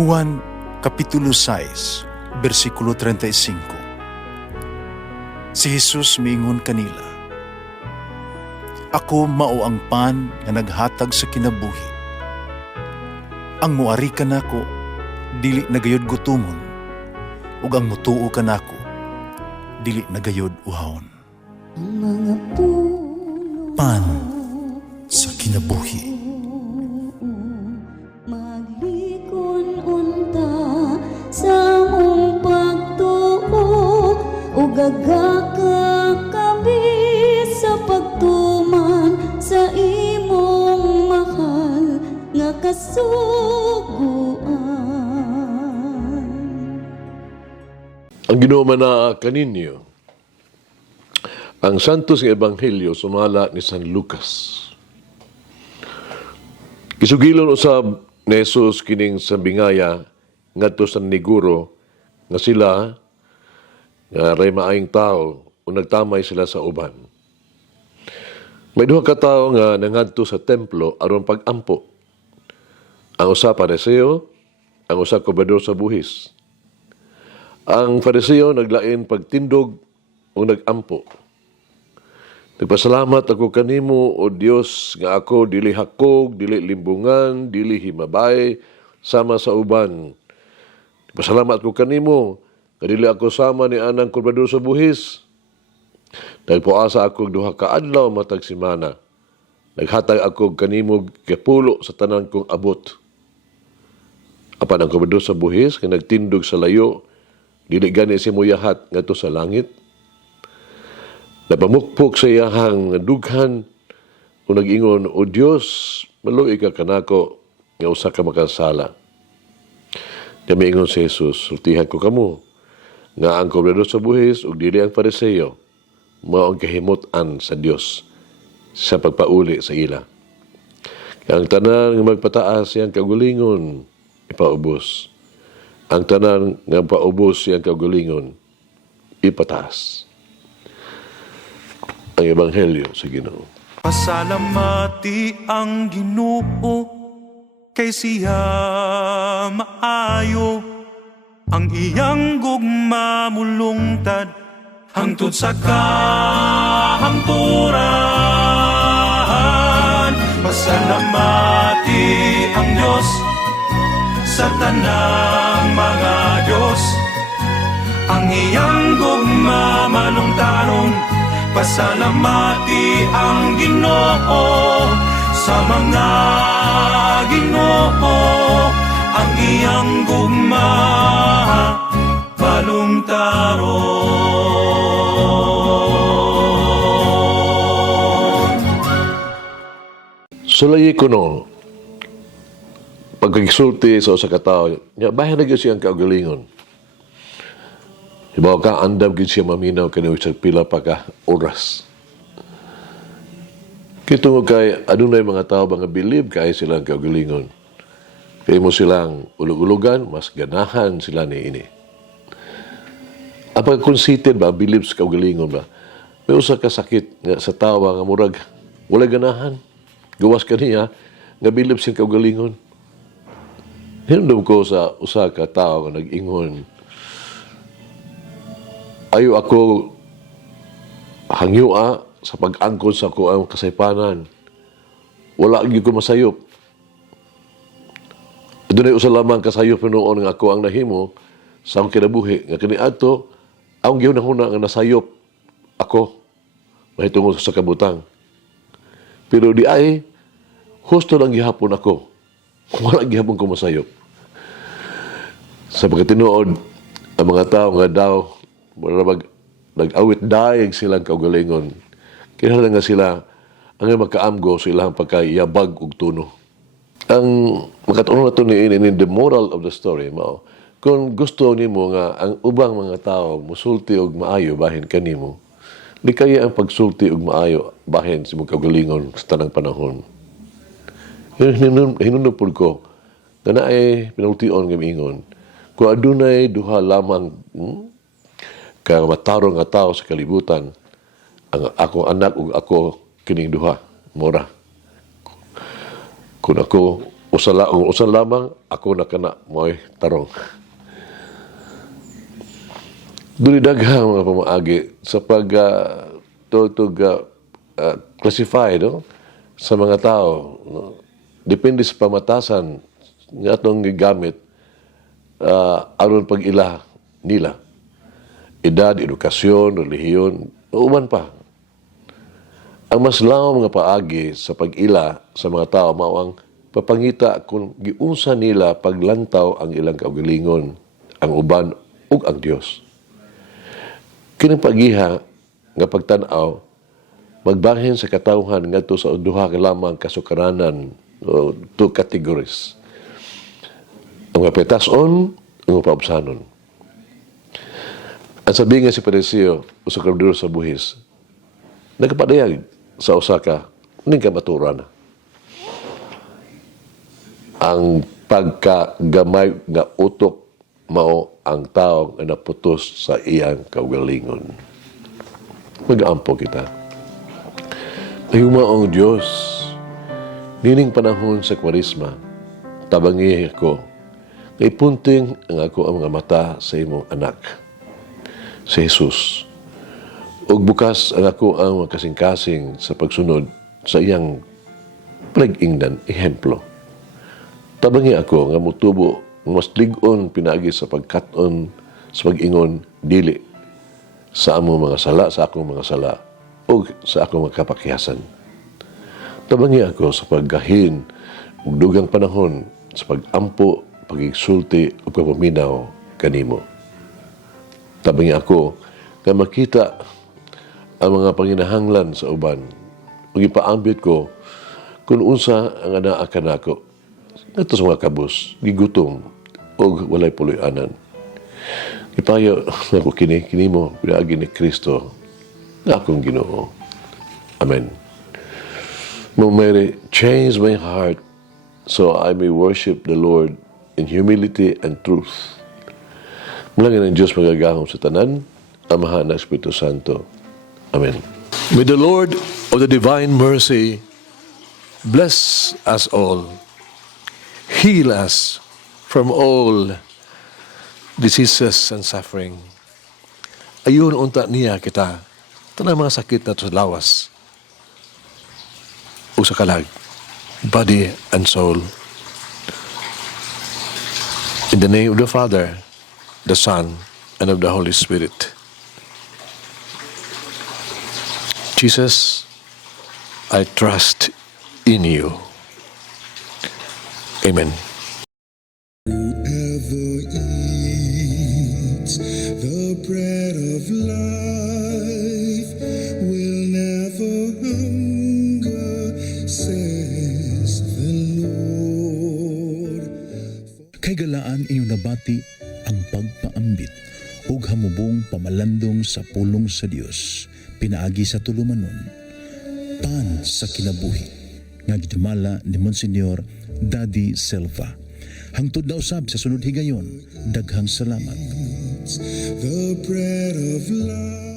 Juan Kapitulo 6, versikulo 35. Si Jesus miingon kanila, "Ako mao ang pan nga naghatag sa kinabuhi. Ang muari kanako dili nagayod gutomon, ug ang mutuo kanako dili nagayod uhawon." Pan sa kinabuhi. Sa mong pagtuo o gagakakabi sa pagtuman sa imong mahal nga kasuguan. Ang ginuman na kaninyo, ang Santos nga Ebanghelyo sumala ni San Lucas. Kisugilon usab ni Jesus kining sa bingaya ngadto sa Neguro nga sila nga ray maayong tao o nagtamay sila sa uban. May duha ka tawo nga nangadto sa templo aron pag-ampo. Ang usa Pariseo, ang usa kobrador sa buhis. Ang Pariseo naglain pagtindog o nag-ampo. Nagpasalamat ako kanimo o Dios nga ako dili hakog, dili limbungan, dili himabay sama sa uban. Pasalamat ko kanimo, kadili ako sama ni anang kobrador sa buhis. Nagpuasa ako duha ka adlaw matag semana. Naghatag ako kanimo kapulo sa tanan kong abot. Apan ang kobrador sa buhis nga nagtindog sa layo, dili gani si muyahat ngadto sa langit. Napamukpok sa iyahang dughan o nag-ingon, "O Dios, maluoy ka kanako nga usa ka makasala." Kami ingon si Jesus, "Sultihan ko kamo, nga ang kobrador sa buhis ug dili ang Pariseo, mao ang kahimot-an sa Dios sa pagpauli sa ila. Ang tanan nga magpataas siyang kaugalingon, ipaubos. Ang tanan nga paubos siyang kaugalingon, ipataas." Ang Ebanghelyo sa Ginoo. Pasalamati ang Ginoo kay siya maayo, ang iyang gugma mulungtad hangtod sa kahangturan. Pasalamati ang Diyos sa tanang mga Diyos, ang iyang gugma malungtaron. Pasalamati ang Ginoo sa mga Ginoo, ang iyang gugma balungtaron. Sulayi ko no, pagkagisulti sa usa ka tawo, bahay na gyud siyang kaugalingon. Hibaw ka, andam gyud siya maminaw kaniya sa pila pa ka oras. Kitungod kay adunay mga tao nga believe kay silang kaugalingon. Kay mo silang ulug-ulugan, mas ganahan sila ni ini. Apag conceited ba, believe sa kaugalingon ba? May usa ka sakit nga sa tawa nga murag wala ganahan. Gawas kaniya nga believe siyang kaugalingon. Hinundom ko sa usa ka tawo nga nag-ingon, "Ayo ako hangyua sa pag-angkon sa ko ang kasaypanan. Wala gyud ko masayop. Adunay usa lamang kasayop noon nga ako ang nahimo sa akong kinabuhi nga kaniadto ang gihunahuna nga nasayop ako mahitungod sa kabutang. Pero di ay husto lang gihapon ako. Wala gihapon ko masayop." Sa pagkatinuod ang mga tao nga daw nag-awit daig silang kaugalingon. Kinahanglan nga sila ang makaamgo sa ilang pagkayabag ug tuno. Ang makatuon nato ni the moral of the story mao, kung gusto nimo nga ang ubang mga tao musulti og maayo bahin kanimo, di kaya ang pagsulti og maayo bahin sa imong kaugalingon sa tanang panahon. Hinunupod ko nga naay pinultion nga miingon, kung adunay duha lamang kaya matarong nga tao sa kalibutan, ang akong anak ug ako kining duha, mora. Kung ako usa lamang ako na kana mo'y tarong. Duli daghang mga pamaagi sa pag classify no sa mga tao no. Depende sa pamatasan nga atong gigamit aron pag-ila nila. Edad, edukasyon, relihiyon, uman pa. Ang mas lawom nga paagi sa pag-ila sa mga tao mao ang papangita kung giunsa nila paglantaw ang ilang kaugalingon, ang uban ug ang Dios. Kining pagiha nga pagtan-aw magbahin sa katawhan ngadto sa duha ka lamang kasukaranan o two categories. Ang mapetason, ang mapaubsanon. Ang sabi nga si Pariseo, usa ka sa buhis, nagpadayag sa usa ka, ning kamaturan na. Ang pagkagamay nga utok mao ang tao nga naputos sa iyang kaugalingon. Mag-ampo kita. Ayuma ang Diyos, nining panahon sa Kwarisma, tabangi ako, nga ipunting ang ako ang mga mata sa imong anak, si Jesus. Ug bukas ang ako ang makasing-kasing sa pagsunod sa iyang plag-ingnan, ehemplo. Tabangi ako nga mutubo, mas lig-on pinagi sa pagkat-on, sa pag-ingon, dili sa among mga sala, sa akong mga sala, o sa akong mga kapakihasan. Tabangi ako sa paggahin, ug dugang panahon, sa pag-ampo, pag-igsulti, o pagpaminaw kanimo. Tabangi ako nga makita ang mga panginahanglan sa uban, ug ipaambit ko kung unsa ang anaa kanako ngadto sa mga kabus, gigutom, o walay puloy-anan. Ipayo ako kini mo, pinaagi ni Kristo, na akong Ginoo. Amen. Mo Mary, change my heart so I may worship the Lord in humility and truth. Malangin ang Diyos magagahom sa tanan, Amahan ng Espiritu Santo. Amen. May the Lord of the divine mercy bless us all, heal us from all diseases and suffering. Ayun unta niya kita, tanang mga sakit na sa lawas o sa kalag, body and soul. In the name of the Father, the Son, and of the Holy Spirit. Jesus, I trust in you. Amen. Whoever eats the bread of life will never hunger, says the Lord. Kay galaan inyong nabati ang pagpaambit ug hamubong pamalandong sa pulong sa Dios pinaagi sa tulumanon pan sa kinabuhi nga gidumala ni Monsignor Daddy Silva. Hangtod na usab sa sunod higayon, daghang salamat. The bread of life.